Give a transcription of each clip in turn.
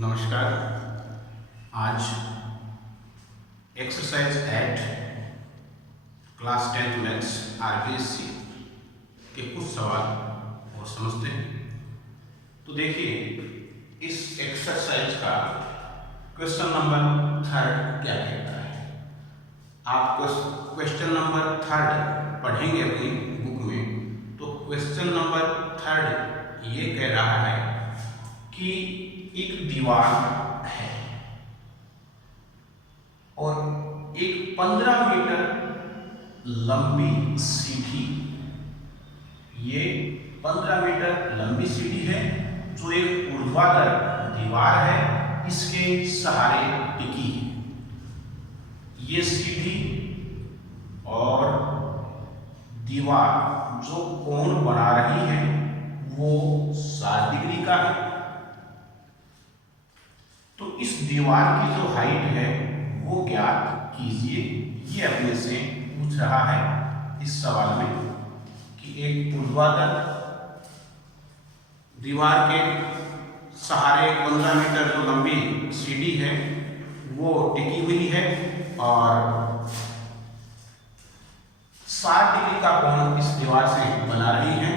नमस्कार। आज exercise 8 class 10th maths RBSC के कुछ सवाल और समझते हैं। तो देखिए, इस एक्सरसाइज का क्वेश्चन नंबर 3 क्या कहता है। आप क्वेश्चन नंबर 3 पढ़ेंगे अपनी बुक में, तो क्वेश्चन नंबर 3 ये कह रहा है कि एक दीवार है और एक 15 मीटर लंबी सीढ़ी, ये 15 मीटर लंबी सीढ़ी है जो एक ऊर्ध्वाधर दीवार है, इसके सहारे टिकी है। ये सीढ़ी और दीवार जो कोण बना रही है वो 60 डिग्री का है। तो इस दीवार की जो हाइट है वो ज्ञात कीजिए, ये अपने से पूछ रहा है इस सवाल में कि एक ऊर्ध्वाधर दीवार के सहारे 15 मीटर जो लंबी सीढ़ी है वो टिकी हुई है और 60 डिग्री का कोण इस दीवार से बना रही है।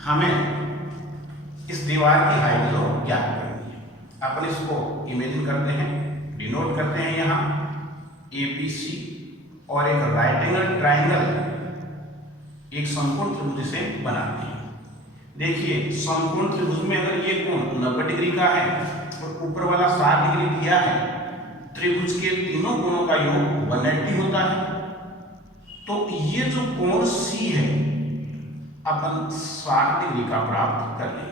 हमें इस दीवार की हाइट जो ज्ञात करनी है। अपन इसको इमेजिन करते हैं, डिनोट करते हैं यहाँ एबीसी और एक राइट एंगल ट्राइंगल एक समकोण त्रिभुज से बनाते हैं। देखिए, समकोण त्रिभुज में अगर ये कोण 90 डिग्री का है और ऊपर वाला 60 डिग्री दिया है, त्रिभुज के तीनों कोणों का योग 180 होता है। तो ये जो कोण सी है अपन 60 डिग्री का प्राप्त कर लेंगे।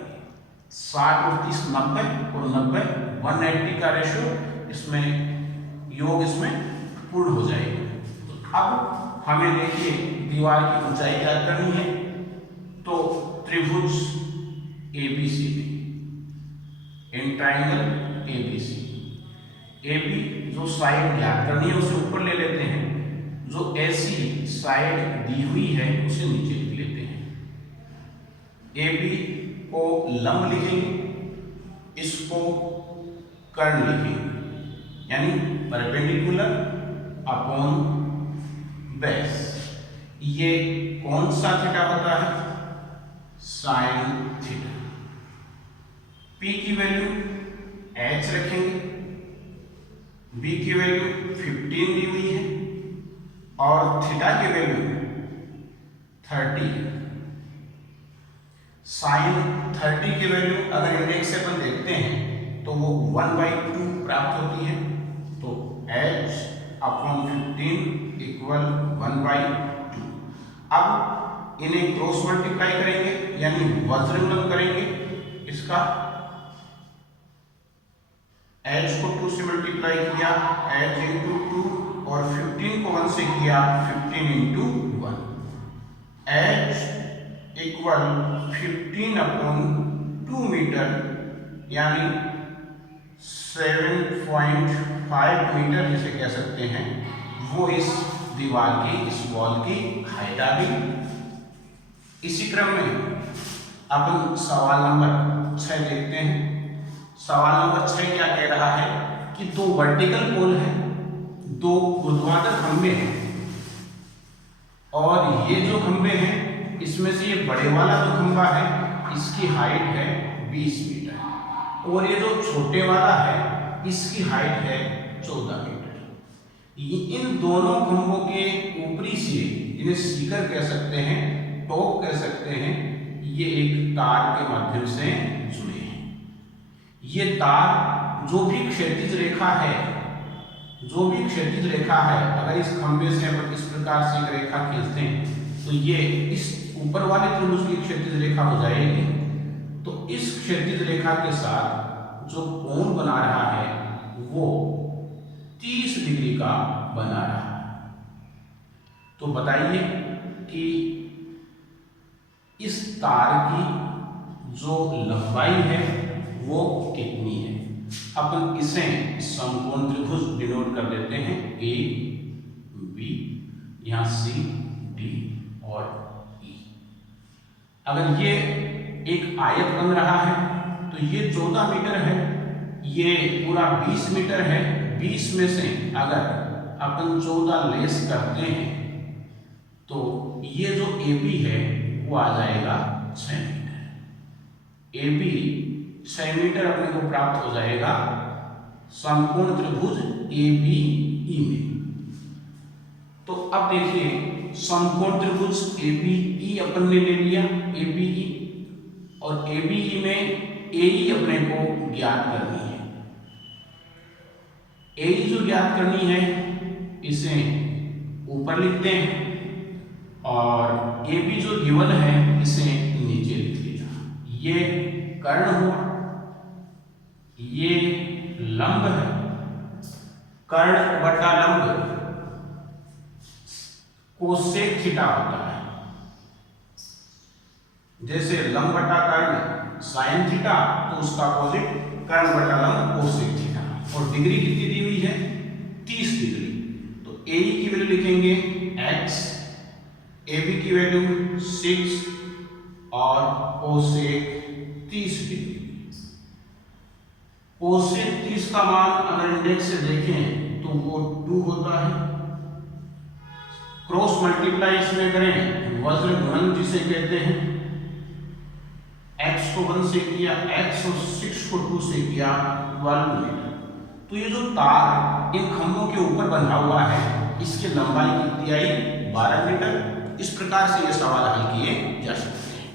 60 और 30 90 और 90 180 का रेशियो, इसमें योग इसमें पूर्ण हो जाएगा। तो अब हमें देखिए दीवार की ऊंचाई ज्ञात करनी है। तो त्रिभुज ABC in triangle ABC, AB जो साइड ज्ञात करनी है उसे ऊपर ले लेते हैं, जो ऐसी साइड दी हुई है उसे नीचे लिख लेते हैं। एबी को लंब लिखेंगे, इसको कर्ण लिखेंगे, यानी परपेंडिकुलर अपॉन बेस। ये कौन सा थीटा होता है? Sine theta. पी की वैल्यू h रखेंगे, बी की वैल्यू 15 दी हुई है और थीटा की वैल्यू 30 है। साइन 30 की वैल्यू अगर इंडेक्स से अपन देखते हैं तो वो 1/2 प्राप्त होती है। तो h अपॉन 15 इक्वल 1/2। अब इन्हें क्रॉस मल्टीप्लाई करेंगे यानी वज्रगुणन करेंगे। इसका h को 2 से मल्टीप्लाई किया, h इंटू 2 और 15 को 1 से किया, 15 into 1। h equal 15 upon 2 metre यानी 7.5 मीटर जिसे कह सकते हैं, वो इस दीवार की, इस वॉल की हाइट आ गई। इसी क्रम में अपन सवाल नंबर 6 देखते हैं। सवाल नंबर 6 क्या कह रहा है कि दो वर्टिकल पोल हैं, दो ऊर्ध्वाधर खंभे हैं और ये जो खंभे हैं इसमें से ये बड़े वाला जो खंभा है इसकी हाइट है 20 मीटर और ये जो छोटे वाला है इसकी हाइट है 14 मीटर। ये इन दोनों खंभों के ऊपरी सिरे, इन्हें सीकर कह सकते हैं, टॉप कह सकते हैं, ये एक तार के माध्यम से जुड़े हैं। ये तार जो भी क्षैतिज रेखा है, अगर इस खंभे से हम इस प्रकार से एक रेखा खींचते हैं तो ये इस ऊपर वाले त्रिभुज की क्षैतिज रेखा हो जाएगी। तो इस क्षैतिज रेखा के साथ जो कोण बना रहा है वो 30 डिग्री का बना रहा है। तो बताइए कि इस तार की जो लंबाई है वो कितनी है। अपन इसे समकोण त्रिभुज डिनोट कर देते हैं ए बी, यहाँ सी डी और ई। अगर ये एक आयत बन रहा है तो ये 14 मीटर है ये पूरा 20 मीटर है, 20 में से अगर अपन 14 लेस करते हैं तो ये जो AB है वो आ जाएगा 6 मीटर। AB 6 मीटर अपने को प्राप्त हो जाएगा समकोण त्रिभुज ABE में। तो अब देखिए समकोण त्रिभुज ABE अपन ने ले लिया, ABE, और ABE में AE अपने को ज्ञात करनी है। AE जो ज्ञात करनी है इसे ऊपर लिखते हैं और AB जो गिवन है इसे नीचे लिख लिया। ये कर्ण हुआ, ये लंब है, कर्ण बटा लंब कोसेक थीटा होता है। जैसे लंब बटा कर्ण साइन थीटा, तो उसका अपोजिट कर्ण बटा लंब कोसेक थीटा। और डिग्री कितनी दी हुई है? 30 डिग्री। तो AE की वैल्यू लिखेंगे x, AB की वैल्यू 6 और कोसेक 30 डिग्री। कोसेक 30 का मान अगर इंडेक्स से देखें तो वो 2 होता है। क्रॉस मल्टीप्लाई इसमें करें, वज्र गुणन जिसे कहते हैं, x को 1 से किया, x और 6 को 2 से किया, 12 मीटर। तो ये जो तार इन खंभों के ऊपर बंधा हुआ है इसकी लंबाई कितनी आई? 12 मीटर। इस प्रकार से ये सवाल हल किए जा सकते हैं।